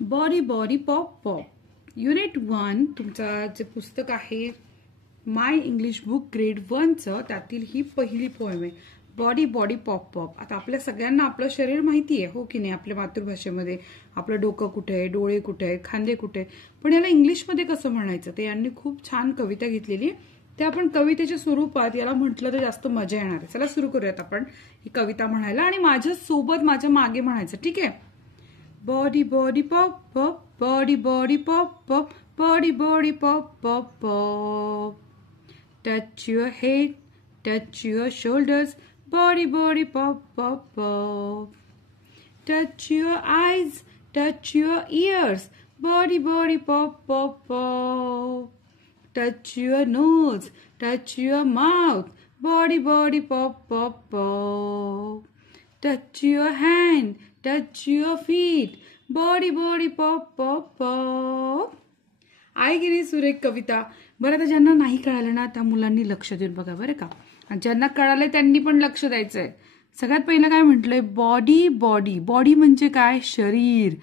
Body body pop pop unit 1 तुमचा जे पुस्तक आहे माय इंग्लिश बुक ग्रेड 1चं त्यातील ही पहिली पोएम आहे बॉडी बॉडी पॉप पॉप। आता आपल्या सगळ्यांना आपलं शरीर माहिती आहे हो की नाही, आपल्या मातृभाषेमध्ये आपलं डोकं कुठे आहे, डोळे कुठे आहेत, खांदे कुठे, पण याला इंग्लिशमध्ये कसं म्हणायचं ते यांनी खूप छान कविता घेतलेली आहे। ते आपण कवितेच्या स्वरूपात याला म्हटलं तर जास्त मजा येणार आहे। चला सुरू करूयात आपण ही कविता म्हणायला आणि माझ्या सोबत माझ्या मागे म्हणायचं, ठीक आहे। Body body pop pop body body pop pop body body pop pop pop touch your head touch your shoulders body body pop pop pop touch your eyes touch your ears body body pop pop pop touch your nose touch your mouth body body pop pop pop touch your hand touch your feet body body pop pop pop। आहे की नाही सुरेख कविता। बरं आता ज्यांना नाही कळालं ना त्या मुलांनी लक्ष देऊन बघा बरं का, आणि ज्यांना कळालंय त्यांनी पण लक्ष द्यायचंय। सगळ्यात पहिलं काय म्हटलंय, बॉडी बॉडी बॉडी म्हणजे काय, शरीर,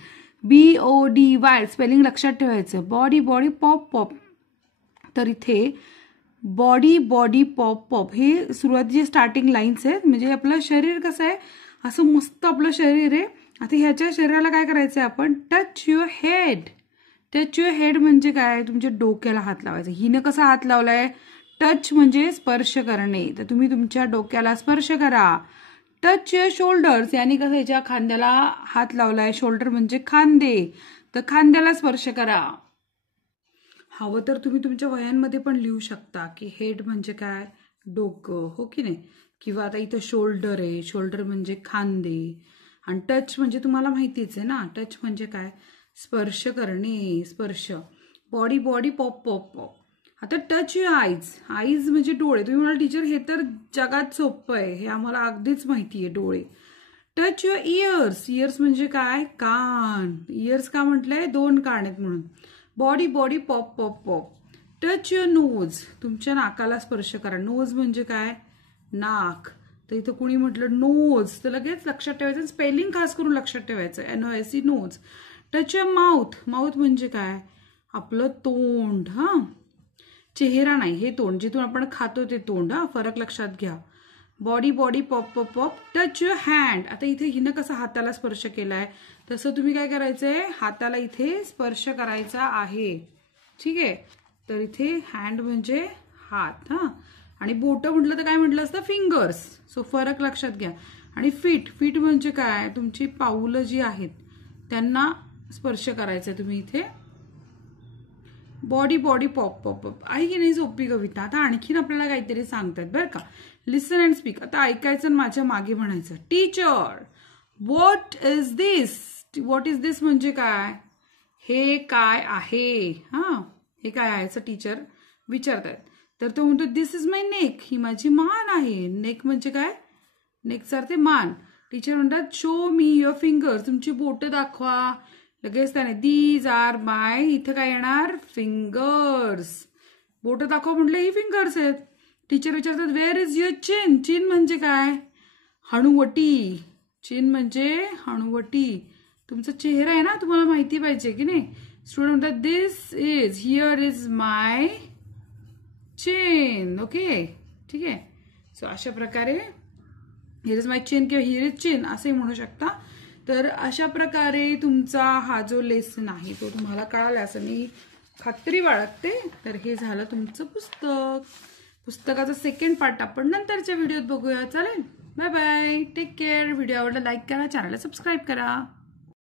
BODY स्पेलिंग लक्षात ठेवायचं, बॉडी बॉडी पॉप पॉप। तर इथे बॉडी बॉडी पॉप पॉप हे सुरुवातीचे स्टार्टिंग लाईन्स आहेत, म्हणजे आपलं शरीर कसं आहे, असं मस्त आपलं शरीर आहे। आता ह्याच्या शरीराला काय करायचंय आपण, touch your head. Touch your head म्हणजे काय, तुमच्या डोक्याला हात लावायचा। हिनं कसा हात लावलाय, टच म्हणजे स्पर्श करणे, तर तुम्ही तुमच्या डोक्याला स्पर्श करा। टच युअर शोल्डर्स यानी कसं याच्या खांद्याला हात लावलाय, शोल्डर म्हणजे खांदे, तर खांद्याला स्पर्श करा। हवं तर तुम्ही तुमच्या वह्यांमध्ये पण लिहू शकता की हेड म्हणजे काय, डोकं, हो की नाही, किंवा आता इथं शोल्डर आहे, शोल्डर म्हणजे खांदे, आणि टच म्हणजे तुम्हाला माहितीच आहे ना, टच म्हणजे काय, स्पर्श करणे, स्पर्श। Body body pop pop pop. आता टच युअर आईज, आईज म्हणजे डोळे। तुम्ही म्हणाल टीचर हे तर जगात सोपं आहे, हे आम्हाला अगदीच माहिती आहे, डोळे। टच युअर इयर्स, इयर्स म्हणजे काय, कान, इयर्स का म्हटलंय, दोन कान आहेत म्हणून। Body body pop pop pop. Touch your nose, तुमच्या नाकाला स्पर्श करा, नोज म्हणजे काय, नाक, तर इथं कुणी म्हटलं नोज तर लगेच लक्षात ठेवायचं, स्पेलिंग खास करून लक्षात ठेवायचं, NOSE nose. Touch your mouth, mouth म्हणजे काय, आपलं तोंड, हा, चेहरा नाही, हे तोंड, जिथून आपण खातो ते तोंड, हा, फरक लक्षात घ्या। Body body pop pop pop. Touch your hand, आता इथे हिनं कसं हाताला स्पर्श केलाय तसं तुम्ही काय करायचंय, हाताला इथे स्पर्श करायचा आहे, ठीक आहे। तर इथे हँड म्हणजे हात, हा, आणि बोट म्हटलं तर काय म्हटलं असतं, फिंगर्स, सो फरक लक्षात घ्या। आणि फीट, फीट म्हणजे काय, तुमची पाऊलं जी आहेत त्यांना स्पर्श करायचा तुम्ही इथे। Body body pop pop pop. आहे की नाही सोपी कविता। आता आणखीन आपल्याला काहीतरी सांगतात बरं का, लिसन अँड स्पीक। आता ऐकायचं आणि माझ्या मागे म्हणायचं, teacher what is this, what is this म्हणजे काय, हे काय आहे, हा, हे काय आहे असं टीचर विचारतात। तर तो म्हणतो दिस इज माय नेक, ही माझी मान आहे। नेक म्हणजे काय, नेकचा अर्थ मान। टीचर म्हणतात शो मी युअर फिंगर्स, तुमची बोटं दाखवा। लगेच त्याने दीज आर माय, इथं काय येणार, फिंगर्स, बोटं दाखवा म्हटलं ही फिंगर्स आहेत। टीचर विचारतात वेअर इज युअर चिन, चिन म्हणजे काय, हनुवटी, चिन म्हणजे हनुवटी, तुमचा चेहरा आहे ना, तुम्हाला माहिती पाहिजे की नाही। स्टुडंट म्हणतात this is, here is my chin, okay, ठीक आहे। सो अशा प्रकारे हिअर इज माय चिन किंवा हिअर इज चिन असंही म्हणू शकता। तर अशा प्रकारे तुमचा हा जो लेसन आहे तो तुम्हाला कळाला असं मी खात्री बाळगते। तर हे झालं तुमचं पुस्तक। पुस्तकाचा सेकंड पार्ट आपण नंतरच्या व्हिडिओत बघूया, चालेल। Bye bye, take care. Video आवडला लाईक करा, चॅनलला सबस्क्राईब करा।